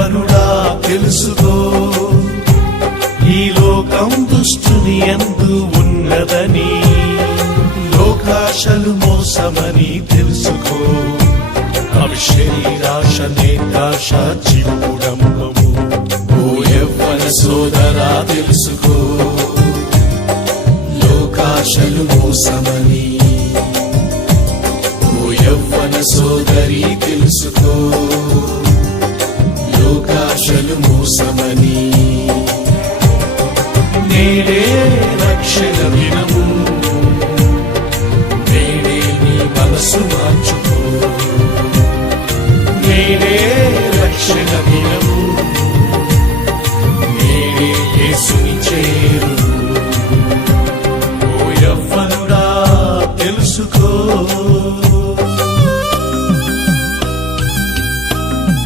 యవ్వనుడా తెలుసుకో, ఈ లోకం దుష్టుని యందు ఉన్నదని, లోకాశలు మోసమని తెలుసుకో. అవి శరీరాశ, నేత్రాశ, చిక్కుడంబము. ఓ యవ్వన సోదరా తెలుసుకో, లోకాశలు మోసమని. ఓ యవ్వన సోదరి తెలుసుకో, లోకాశలు మోసమని. నేడే రక్షణ దినము, నేడే నీ మనసు మార్చుకో. నేడే రక్షణ దినము, నేడే యేసుని చేరు. ఓ యవ్వనుడా తెలుసుకో.